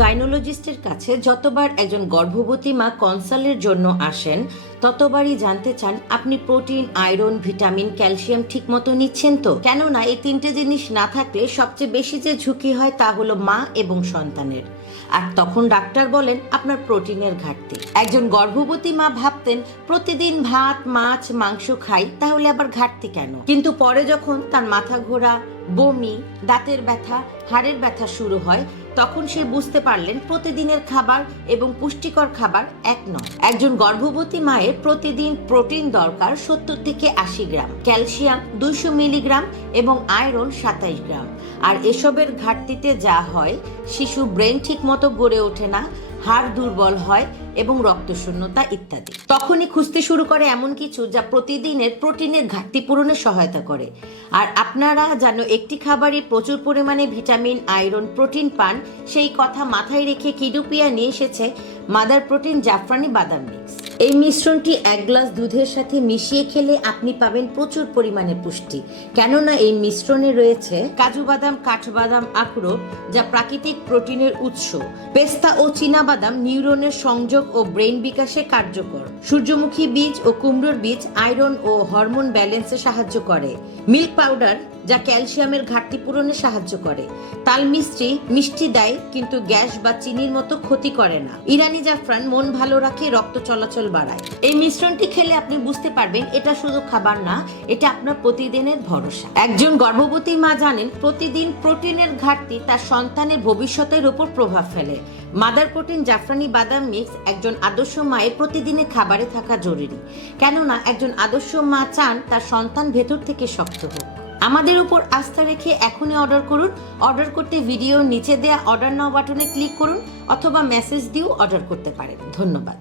গাইনোলজিস্টের কাছে যতবার একজন গর্ভবতী মা কনসালের জন্য আসেন, ততবারই জানতে চান, আপনি প্রোটিন, আয়রন, ভিটামিন, ক্যালসিয়াম ঠিকমতো নিচ্ছেন তো? কেননা, এই তিনটে জিনিস না থাকলে সবচেয়ে বেশি যে ঝুঁকি হয় তা হলো মা এবং সন্তানের। আর তখন ডাক্তার বলেন, আপনার প্রোটিনের ঘাটতি। একজন গর্ভবতী মা ভাবতেন, প্রতিদিন ভাত, মাছ, মাংস খাই, তাহলে আবার ঘাটতি কেন? কিন্তু পরে যখন তার মাথা ঘোরা বমি, দাঁতের ব্যথা, হাড়ের ব্যথা শুরু হয়। তখন সে বুঝতে পারলেন প্রতিদিনের খাবার এবং পুষ্টিকর খাবার এক নয়। একজন গর্ভবতী মায়ের প্রতিদিন প্রোটিন দরকার সত্তর থেকে আশি গ্রাম, ক্যালসিয়াম দুইশো মিলিগ্রাম এবং আয়রন সাতাইশ গ্রাম। আর এসবের ঘাটতিতে যা হয়, শিশু ব্রেন ঠিক মতো গড়ে ওঠে না। হাড় দুর্বল হয় এবং রক্তশূন্যতা ইত্যাদি। তখনই খুঁজতে শুরু করে এমন কিছু যা প্রতিদিনের প্রোটিনের ঘাটতি পূরণে সহায়তা করে। আর আপনারা যেন একটি খাবারে প্রচুর পরিমাণে ভিটামিন, আয়রন, প্রোটিন পান, সেই কথা মাথায় রেখে কিডুপিয়া নিয়ে এসেছে মাদার প্রোটিন জাফরানি বাদাম মিক্স। এই মিশ্রণটি এক গ্লাস দুধের সাথে মিশিয়ে খেলে আপনি পাবেন প্রচুর পরিমাণে পুষ্টি। কেননা এই মিশ্রণে রয়েছে কাজু বাদাম, কাঠবাদাম, আখরোট, যা প্রাকৃতিক প্রোটিনের উৎস। পেস্তা ও বাদাম নিউরনের সংযোগ ও ব্রেন বিকাশে কার্যকর। সূর্যমুখী বীজ ও কুমড়োর বীজ আয়রন ও হরমোন ব্যালেন্সে সাহায্য করে। মিল্ক পাউডার যা ক্যালসিয়ামের ঘাটতি পূরণে সাহায্য করে। তাল মিষ্টি মিষ্টি দেয়, কিন্তু গ্যাস বা চিনির মতো ক্ষতি করে না। ইরানি জাফরান মন ভালো রাখে, রক্ত চলাচল বাড়ায়। এই মিশ্রণটি খেলে আপনি বুঝতে পারবেন, এটা শুধু খাবার না, এটা আপনার প্রতিদিনের ভরসা। একজন গর্ভবতী মা জানেন, প্রতিদিন প্রোটিনের ঘাটতি তার সন্তানের ভবিষ্যতের উপর প্রভাব ফেলে। মাদার প্রোটিন জাফরানি বাদাম মিক্স একজন আদর্শ মায়ের প্রতিদিনের খাবারে থাকা জরুরি। কেননা, একজন আদর্শ মা চান তার সন্তান ভেতর থেকে শক্ত হোক। আমাদের উপর আস্থা রেখে এখনই অর্ডার করুন। অর্ডার করতে ভিডিওর নিচে দেয়া অর্ডার নাও বাটনে ক্লিক করুন অথবা মেসেজ দিয়েও অর্ডার করতে পারেন। ধন্যবাদ।